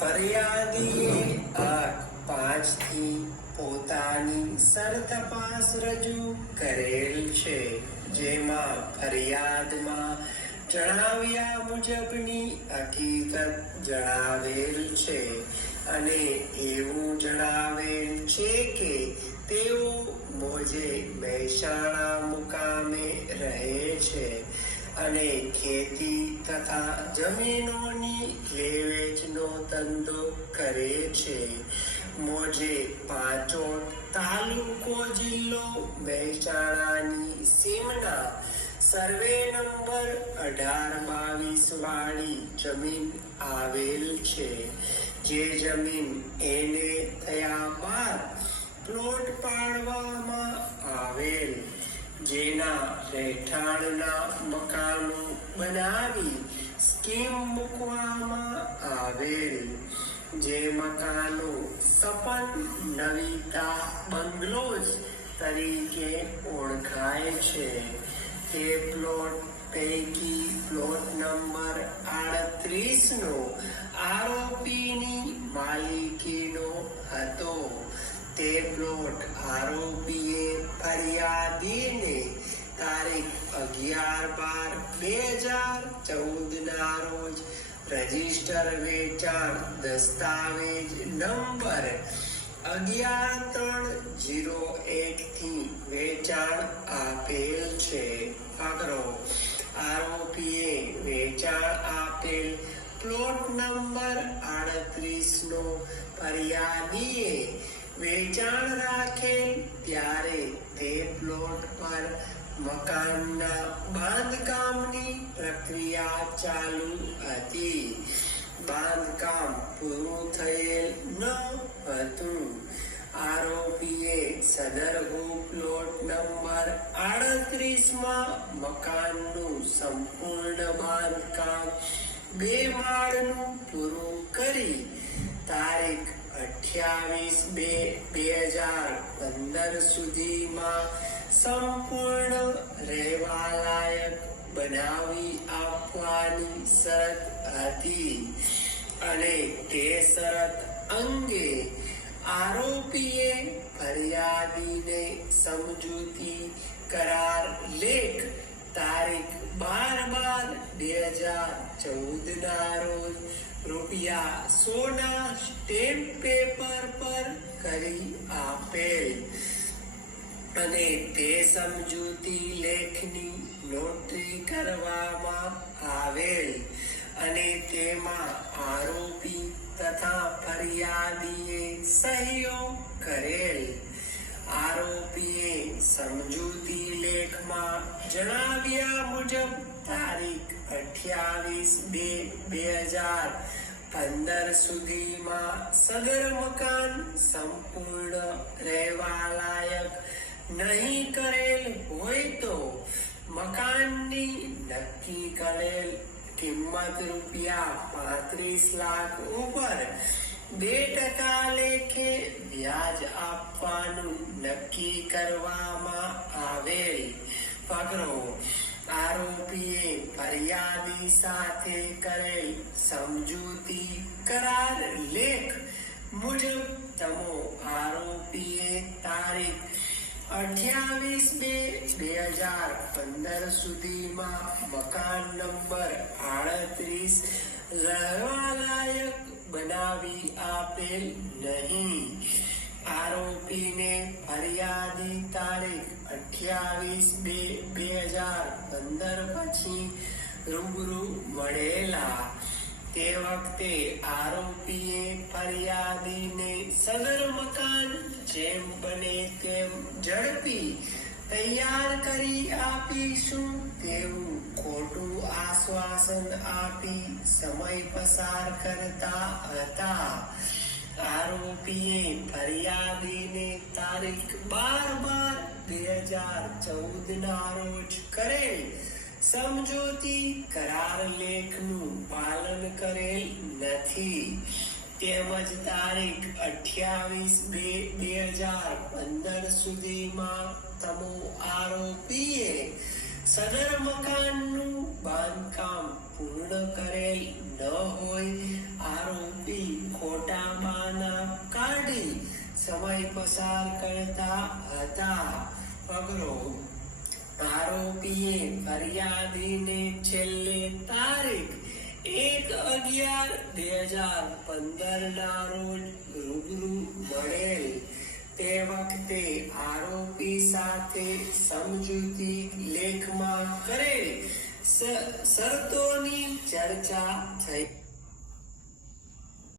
ફરિયાદીએ 8-5 થી પોતાની સરતપાસ રજૂ કરેલ છે, જેમાં ફરિયાદમાં જણાવ્યા મુજબની હકીકત જણાવેલ છે અને એવું જણાવેલ છે કે તેઓ મોજે મહેસાણા મુકામે રહે છે અને ખેતી તથા જમીનોની લે-વેચનો ધંધો કરે છે. મોજે પાંચોટ તાલુકો જિલ્લો મહેસાણાની સીમના સર્વે નંબર 18-22 વાળી જમીન આવેલ છે, જે જમીન એને થયા બાદ પ્લોટ પાડવામાં આવેલ, જેના રહેઠાણના મકાનો બનાવી સ્કીમ મૂકવામાં આવેલ, જે મકાનો સપન નવીતા બંગલોઝ તરીકે ઓળખાય છે. તે પ્લોટ પૈકી પ્લોટ નંબર 38 નો આરોપીની માલિકીનો હતો. તે પ્લોટ આરોપીએ ફરિયાદીને તારીખ 11/12/2014 ના રોજ રજિસ્ટર વેચાણ દસ્તાવેજ નંબર 11301 થી વેચાણ આપેલ છે. આરોપીએ વેચાણ આપેલ પ્લોટ નંબર 38 નો ફરિયાદીએ વેચાણ રાખેલ ત્યારે તે પ્લોટ પર મકાનના બાંધકામની પ્રક્રિયા ચાલુ હતી. બાંધકામ પૂરું થયેલ ન હતું. આરોપીએ સદરહુ પ્લોટ નંબર 38માં મકાનનું સંપૂર્ણ બાંધકામ 2 માળનું પૂરું કરી તારીખ 28/2/2015 સુધીમાં સંપૂર્ણ રહેવાલાયક બનાવી આપવાની શરત હતી અને તે શરત અંગે આરોપીએ ફરિયાદીને સમજૂતી કરાર લેખ તારીખ 12/12/2014 ના રોજ ₹100 ના સ્ટેમ્પ પેપર પર કરી આપેલ અને તે સમજૂતી લેખની નોટરી કરવામાં આવેલ અને તેમાં આરોપી તથા ફરિયાદીએ સહીઓ કરેલ. આરોપીએ સમજૂતી લેખમાં જણાવ્યા મુજબ તારીખ 28/2/2015 સુધીમાં સદર મકાન સંપૂર્ણ રહેવાલાયક નહીં કરેલ હોય તો મકાનની નક્કી કરેલ કિંમત ₹35 લાખ ઉપર 2% લેખે વ્યાજ આપવાનું નક્કી કરવામાં આવેલ. આરોપીએ ફરિયાદી સાથે કરેલ સમજૂતી કરાર લેખ મુજબ તમો આરોપીએ તારીખ 28/2/2015 સુધીમાં મકાન નંબર 38 રહેવાલાયક બનાવી આપેલ નહીં. આરોપીને ફરિયાદી તારીખ 28/2/2015 પછી રૂબરૂ મળેલા. તે વખતે આરોપીએ ફરિયાદીને સદર મકાન જેમ બને તેમ ઝડપી તૈયાર કરી આપીશું તેવું ખોટું આશ્વાસન આપી સમય પસાર કરતા હતા. આરોપીએ ફરિયાદીને તારીખ 12/12/2014 ના રોજ કરેલ સમજૂતી કરાર લેખનું પાલન કરેલ નથી તેમજ તારીખ 28/2/2015 સુધીમાં તમો આરોપીએ સદર મકાનનું બાંધકામ પૂર્ણ કરેલ ન હોય આરોપી સમય પસાર કરતા હતા. પગલો આરોપીએ ફરિયાદીને છેલ્લે તારીખ 1/11/2015 ના રોજ રૂબરૂ મળેલ. તે વખતે આરોપી સાથે સમજૂતી લેખમાં કરેલ શરતોની ચર્ચા થઈ.